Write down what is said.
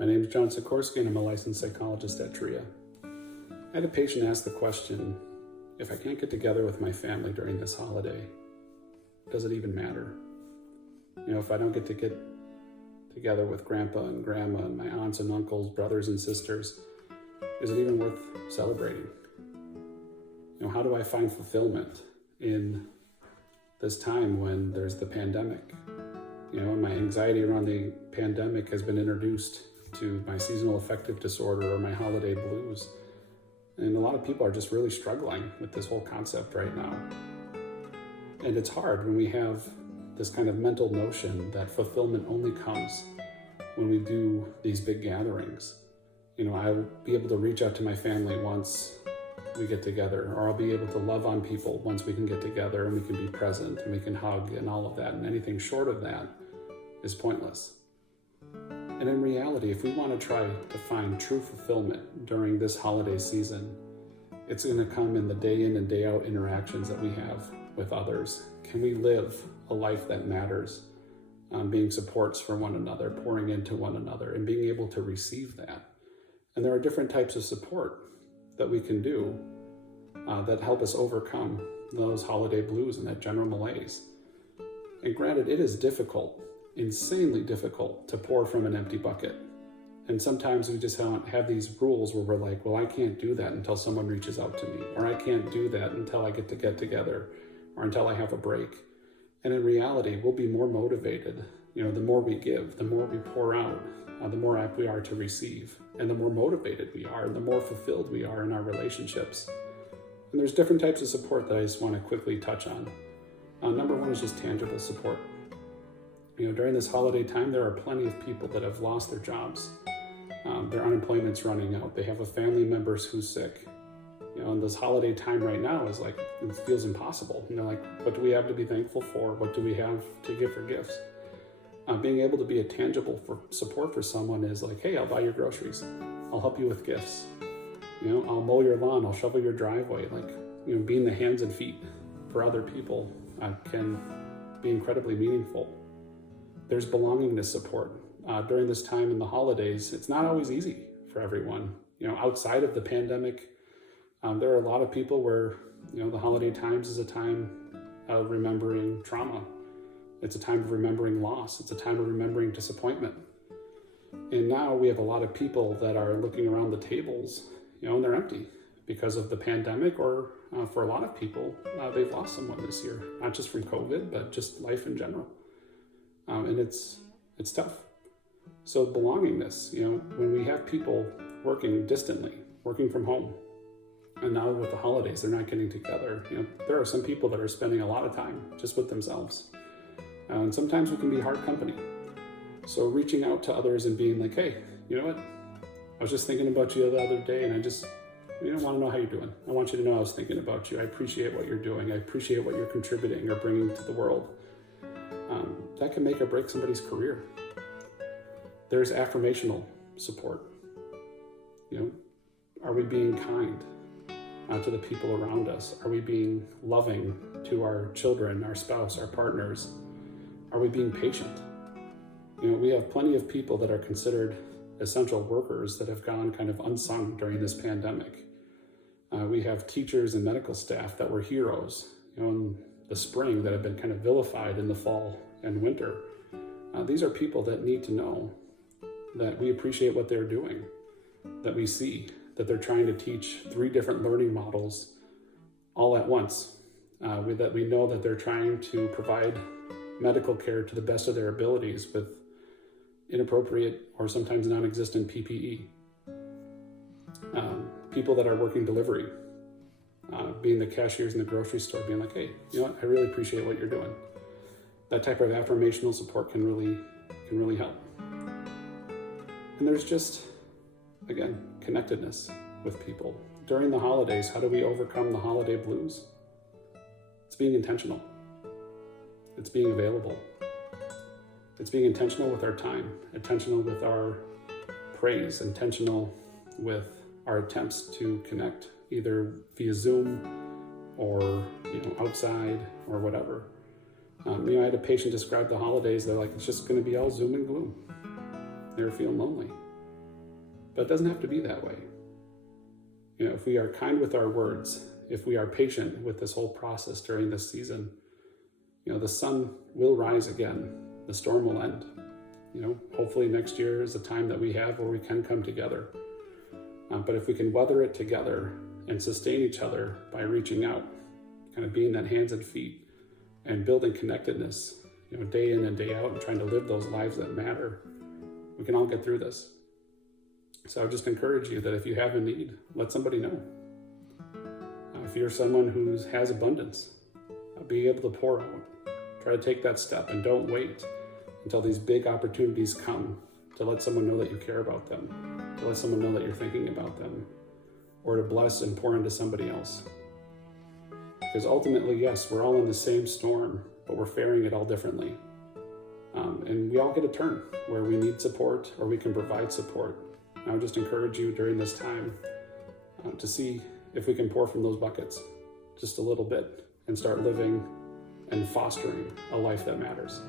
My name is John Sikorsky, and I'm a licensed psychologist at TRIA. I had a patient ask the question, if I can't get together with my family during this holiday, does it even matter? If I don't get together with grandpa and grandma and my aunts and uncles, brothers and sisters, is it even worth celebrating? How do I find fulfillment in this time when there's the pandemic? My anxiety around the pandemic has been introduced to my seasonal affective disorder or my holiday blues. And a lot of people are just really struggling with this whole concept right now. And it's hard when we have this kind of mental notion that fulfillment only comes when we do these big gatherings. I'll be able to reach out to my family once we get together, or I'll be able to love on people once we can get together and we can be present and we can hug and all of that. And anything short of that is pointless. And in reality, if we want to try to find true fulfillment during this holiday season, it's going to come in the day in and day out interactions that we have with others. Can we live a life that matters, being supports for one another, pouring into one another, and being able to receive that? And there are different types of support that we can do that help us overcome those holiday blues and that general malaise. And granted, it is difficult, insanely difficult, to pour from an empty bucket. And sometimes we just have these rules where we're like, well, I can't do that until someone reaches out to me, or I can't do that until I get together, or until I have a break. And in reality, we'll be more motivated. The more we give, the more we pour out, the more apt we are to receive, and the more motivated we are, and the more fulfilled we are in our relationships. And there's different types of support that I just want to quickly touch on. Number one is just tangible support. During this holiday time, there are plenty of people that have lost their jobs. Their unemployment's running out. They have a family member who's sick. And this holiday time right now is like, it feels impossible. What do we have to be thankful for? What do we have to give for gifts? Being able to be a tangible support for someone is like, hey, I'll buy your groceries. I'll help you with gifts. I'll mow your lawn. I'll shovel your driveway. Being the hands and feet for other people can be incredibly meaningful. There's belongingness support. During this time in the holidays, it's not always easy for everyone. Outside of the pandemic, there are a lot of people where, the holiday times is a time of remembering trauma. It's a time of remembering loss. It's a time of remembering disappointment. And now we have a lot of people that are looking around the tables, and they're empty because of the pandemic, or for a lot of people, they've lost someone this year, not just from COVID, but just life in general. And it's tough. So belongingness, when we have people working distantly, working from home, and now with the holidays, they're not getting together. There are some people that are spending a lot of time just with themselves. And sometimes we can be hard company. So reaching out to others and being like, hey, you know what? I was just thinking about you the other day, and I just want to know how you're doing. I want you to know I was thinking about you. I appreciate what you're doing. I appreciate what you're contributing or bringing to the world. That can make or break somebody's career. There's affirmational support. Are we being kind to the people around us? Are we being loving to our children, our spouse, our partners? Are we being patient? We have plenty of people that are considered essential workers that have gone kind of unsung during this pandemic. We have teachers and medical staff that were heroes, in the spring, that have been kind of vilified in the fall and winter. These are people that need to know that we appreciate what they're doing, that we see that they're trying to teach 3 different learning models all at once, that we know that they're trying to provide medical care to the best of their abilities with inappropriate or sometimes non-existent PPE. People that are working delivery, being the cashiers in the grocery store, being like, hey, I really appreciate what you're doing. That type of affirmational support can really help. And there's just, again, connectedness with people. During the holidays, how do we overcome the holiday blues? It's being intentional. It's being available. It's being intentional with our time, intentional with our praise, intentional with our attempts to connect, either via Zoom or outside or whatever. I had a patient describe the holidays. They're like, it's just going to be all Zoom and gloom. They were feeling lonely. But it doesn't have to be that way. If we are kind with our words, if we are patient with this whole process during this season, the sun will rise again. The storm will end. Hopefully next year is a time that we have where we can come together. But if we can weather it together and sustain each other by reaching out, kind of being that hands and feet and building connectedness, day in and day out, and trying to live those lives that matter, we can all get through this. So I would just encourage you that if you have a need, let somebody know. If you're someone who has abundance, be able to pour out. Try to take that step and don't wait until these big opportunities come to let someone know that you care about them, to let someone know that you're thinking about them, or to bless and pour into somebody else. Because ultimately, yes, we're all in the same storm, but we're faring it all differently. And we all get a turn where we need support or we can provide support. I would just encourage you during this time to see if we can pour from those buckets just a little bit and start living and fostering a life that matters.